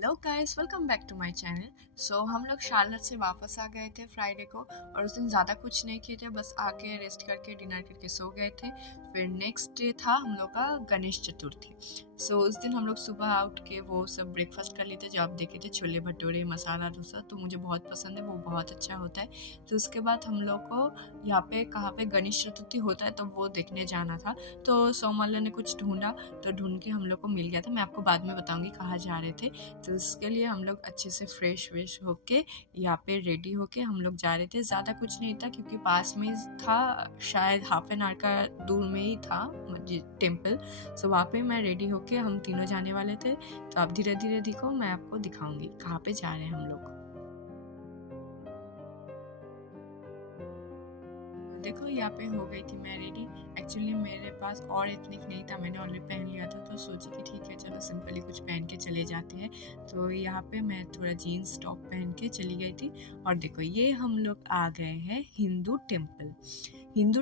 Hello guys, welcome back to my channel. हम लोग Charlotte से वापस आ गए थे फ्राइडे को, और उस दिन ज़्यादा कुछ नहीं किए थे, बस आके रेस्ट करके डिनर करके सो गए थे। फिर नेक्स्ट डे था हम लोग का गणेश चतुर्थी। उस दिन हम लोग सुबह उठ के वो सब ब्रेकफास्ट कर लिए थे, जो आप देखे थे, छोले भटूरे, मसाला डोसा। तो मुझे बहुत पसंद है, वो बहुत अच्छा होता है। तो उसके बाद हम लोग को यहाँ पे कहाँ पे गणेश चतुर्थी होता है तो वो देखने जाना था। तो सोमवार ने कुछ ढूंढा, तो ढूंढ के हम लोग को मिल गया था। मैं आपको बाद में बताऊंगी कहाँ जा रहे थे। तो इसके लिए हम लोग अच्छे से फ्रेश व्रेश होके यहाँ पे रेडी होके हम लोग जा रहे थे। ज़्यादा कुछ नहीं था क्योंकि पास में ही था, शायद हाफ एन आवर का दूर में ही था टेम्पल। वहाँ पे मैं रेडी होके हम तीनों जाने वाले थे। तो आप धीरे धीरे देखो, मैं आपको दिखाऊंगी कहाँ पे जा रहे हैं हम लोग। देखो यहाँ पे हो गई थी मैं रेडी। एक्चुअली मेरे पास और एथनिक नहीं था, मैंने ऑलरेडी पहन लिया था, तो सोची कि ठीक है चलो सिंपली कुछ पहन के चले जाते हैं। तो यहाँ पे मैं थोड़ा जीन्स टॉप पहन के चली गई थी। और देखो ये हम लोग आ गए हैं हिंदू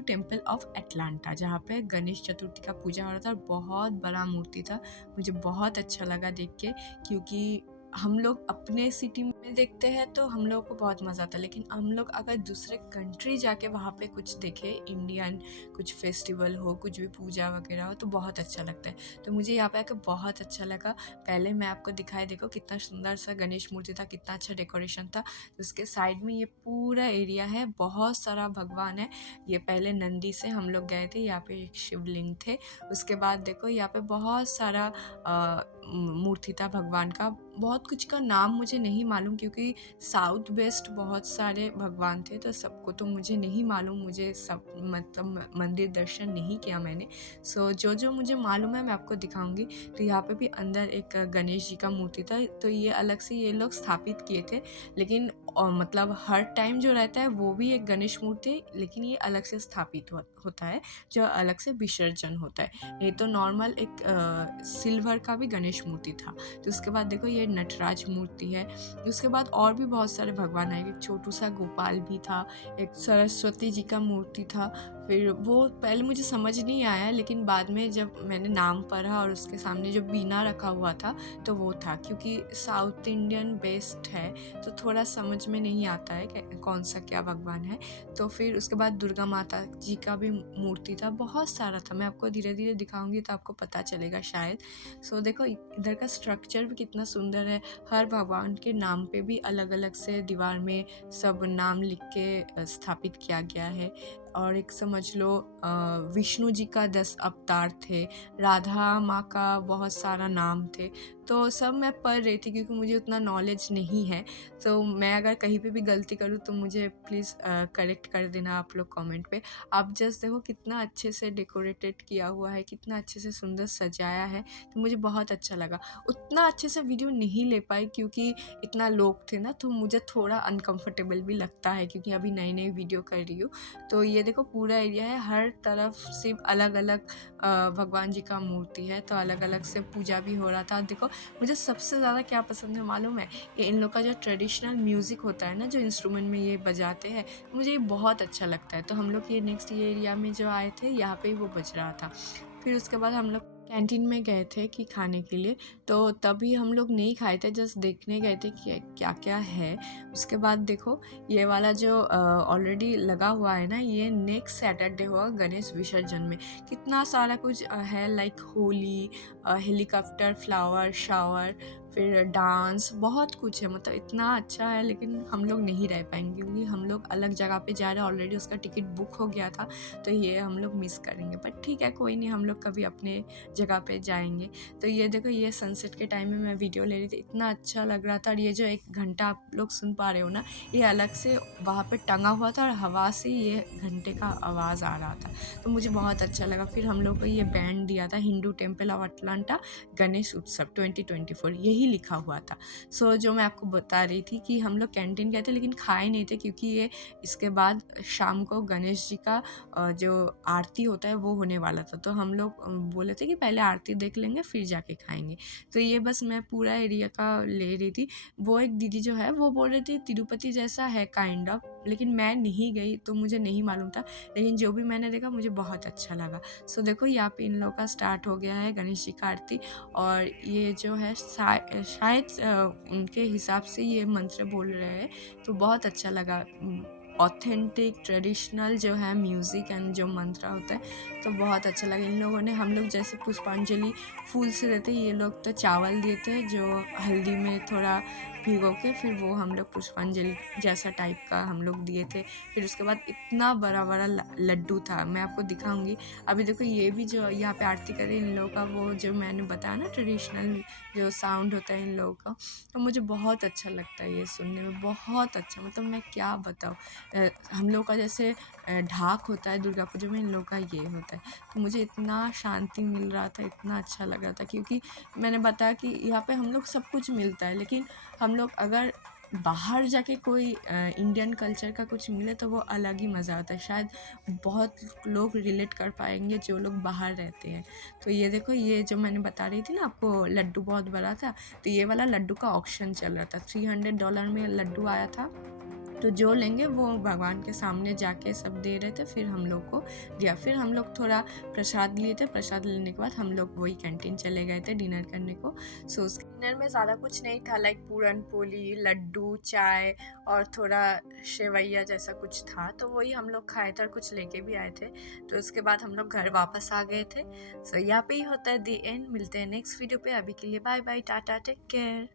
टेम्पल ऑफ एटलांटा, जहाँ पे गणेश चतुर्थी का पूजा हो रहा था और बहुत बड़ा मूर्ति था। मुझे बहुत अच्छा लगा देख के, क्योंकि हम लोग अपने सिटी में देखते हैं तो हम लोग को बहुत मज़ा आता है, लेकिन हम लोग अगर दूसरे कंट्री जाके वहाँ पे कुछ देखे, इंडियन कुछ फेस्टिवल हो, कुछ भी पूजा वगैरह हो, तो बहुत अच्छा लगता है। तो मुझे यहाँ पे आकर बहुत अच्छा लगा। पहले मैं आपको दिखाई, देखो कितना सुंदर सा गणेश मूर्ति था, कितना अच्छा डेकोरेशन था। तो उसके साइड में ये पूरा एरिया है, बहुत सारा भगवान है। ये पहले नंदी से हम लोग गए थे, यहाँ पे एक शिवलिंग थे। उसके बाद देखो यहाँ पे बहुत सारा मूर्ति था भगवान का। बहुत कुछ का नाम मुझे नहीं मालूम, क्योंकि साउथ वेस्ट बहुत सारे भगवान थे, तो सबको तो मुझे नहीं मालूम। मुझे सब मतलब मंदिर दर्शन नहीं किया मैंने। जो जो मुझे मालूम है मैं आपको दिखाऊंगी। तो यहाँ पे भी अंदर एक गणेश जी का मूर्ति था, तो ये अलग से ये लोग स्थापित किए थे। लेकिन मतलब हर टाइम जो रहता है वो भी एक गणेश मूर्ति, लेकिन ये अलग से स्थापित होता है, जो अलग से विसर्जन होता है। ये तो नॉर्मल एक सिल्वर का भी गणेश मूर्ति था। तो उसके बाद देखो ये नटराज मूर्ति है। उसके बाद और भी बहुत सारे भगवान आए, एक छोटू सा गोपाल भी था, एक सरस्वती जी का मूर्ति था। फिर वो पहले मुझे समझ नहीं आया, लेकिन बाद में जब मैंने नाम पढ़ा और उसके सामने जो बीना रखा हुआ था तो वो था, क्योंकि साउथ इंडियन बेस्ड है तो थोड़ा समझ में नहीं आता है कि कौन सा क्या भगवान है। तो फिर उसके बाद दुर्गा माता जी का भी मूर्ति था, बहुत सारा था। मैं आपको धीरे धीरे दिखाऊंगी तो आपको पता चलेगा शायद। देखो इधर का स्ट्रक्चर भी कितना सुंदर है। हर भगवान के नाम पे भी अलग अलग से दीवार में सब नाम लिख के स्थापित किया गया है। और एक समझ लो विष्णु जी का 10 अवतार थे, राधा माँ का बहुत सारा नाम थे। तो सब मैं पढ़ रही थी क्योंकि मुझे उतना नॉलेज नहीं है। तो मैं अगर कहीं पे भी गलती करूँ तो मुझे प्लीज़ करेक्ट कर देना आप लोग कमेंट पे। आप जस्ट देखो कितना अच्छे से डेकोरेटेड किया हुआ है, कितना अच्छे से सुंदर सजाया है। तो मुझे बहुत अच्छा लगा। उतना अच्छे से वीडियो नहीं ले पाई क्योंकि इतना लोग थे ना, तो मुझे थोड़ा अनकंफर्टेबल भी लगता है, क्योंकि अभी नई नई वीडियो कर रही हूँ। तो ये देखो पूरा एरिया है, हर तरफ सिर्फ अलग अलग भगवान जी का मूर्ति है, तो अलग अलग से पूजा भी हो रहा था। देखो मुझे सबसे ज़्यादा क्या पसंद है मालूम है? ये इन लोग का जो ट्रेडिशनल म्यूज़िक होता है ना, जो इंस्ट्रूमेंट में ये बजाते हैं, मुझे ये बहुत अच्छा लगता है। तो हम लोग ये नेक्स्ट ये एरिया में जो आए थे, यहाँ पे ही वो बज रहा था। फिर उसके बाद हम लोग कैंटीन में गए थे कि खाने के लिए। तो तभी हम लोग नहीं खाए थे, जस्ट देखने गए थे कि क्या क्या है। उसके बाद देखो ये वाला जो ऑलरेडी लगा हुआ है ना, ये नेक्स्ट सैटरडे होगा गणेश विसर्जन में। कितना सारा कुछ है, like holy, helicopter, flower shower, फिर डांस, बहुत कुछ है। मतलब इतना अच्छा है, लेकिन हम लोग नहीं रह पाएंगे क्योंकि हम लोग अलग जगह पे जा रहे हैं। ऑलरेडी उसका टिकट बुक हो गया था, तो ये हम लोग मिस करेंगे। बट ठीक है, कोई नहीं, हम लोग कभी अपने जगह पे जाएंगे। तो ये देखो ये सनसेट के टाइम में मैं वीडियो ले रही थी, इतना अच्छा लग रहा था। और ये जो एक घंटा आप लोग सुन पा रहे हो ना, ये अलग से वहाँ पे टंगा हुआ था और हवा से ये घंटे का आवाज़ आ रहा था। तो मुझे बहुत अच्छा लगा। फिर हम लोग को ये बैंड दिया था, Hindu temple of Atlanta Ganesh उत्सव 2024, यही लिखा हुआ था। जो मैं आपको बता रही थी कि हम लोग कैंटीन गए थे लेकिन खाए नहीं थे, क्योंकि ये इसके बाद शाम को गणेश जी का जो आरती होता है वो होने वाला था। तो हम लोग बोले थे कि पहले आरती देख लेंगे फिर जाके खाएंगे। तो ये बस मैं पूरा एरिया का ले रही थी। वो एक दीदी जो है वो बोल रही थी तिरुपति जैसा है काइंड ऑफ, लेकिन मैं नहीं गई तो मुझे नहीं मालूम था, लेकिन जो भी मैंने देखा मुझे बहुत अच्छा लगा। सो देखो यहाँ पे इन लोगों का स्टार्ट हो गया है गणेश जी का आरती, और ये जो है शायद उनके हिसाब से ये मंत्र बोल रहे हैं, तो बहुत अच्छा लगा। ऑथेंटिक ट्रेडिशनल जो है म्यूज़िक एंड जो मंत्र होता है, तो बहुत अच्छा लगा। इन लोगों ने, हम लोग जैसे पुष्पांजलि फूल से देते, ये लोग तो चावल दिए थे जो हल्दी में थोड़ा भिगो के, फिर वो हम लोग पुष्पांजलि जैसा टाइप का हम लोग दिए थे। फिर उसके बाद इतना बड़ा बड़ा लड्डू था, मैं आपको दिखाऊंगी। अभी देखो ये भी जो यहाँ पे आरती करे इन लोगों का, वो जो मैंने बताया ना ट्रेडिशनल जो साउंड होता है इन लोगों का, तो मुझे बहुत अच्छा लगता है ये सुनने में, बहुत अच्छा, मतलब मैं क्या बताऊँ। हम लोग का जैसे ढाक होता है दुर्गा पूजा में, इन लोग का ये होता है। तो मुझे इतना शांति मिल रहा था, इतना अच्छा लग रहा था, क्योंकि मैंने बताया कि यहाँ पे हम लोग सब कुछ मिलता है, लेकिन हम लोग अगर बाहर जाके कोई इंडियन कल्चर का कुछ मिले तो वो अलग ही मज़ा आता है। शायद बहुत लोग रिलेट कर पाएंगे जो लोग बाहर रहते हैं। तो ये देखो, ये जो मैंने बता रही थी ना आपको, लड्डू बहुत बड़ा था, तो ये वाला लड्डू का ऑक्शन चल रहा था। $300 में लड्डू आया था, तो जो लेंगे वो भगवान के सामने जाके सब दे रहे थे, फिर हम लोग को दिया। फिर हम लोग थोड़ा प्रसाद लिए थे, प्रसाद लेने के बाद हम लोग वही कैंटीन चले गए थे डिनर करने को। सो उस डिनर में ज़्यादा कुछ नहीं था, लाइक पूरन पोली, लड्डू, चाय और थोड़ा सेवैया जैसा कुछ था, तो वही हम लोग खाए थे और कुछ लेके भी आए थे। तो उसके बाद हम लोग घर वापस आ गए थे। सो यहाँ पे ही होता है दी एंड। मिलते हैं नेक्स्ट वीडियो पे, अभी के लिए bye bye, tata, take care.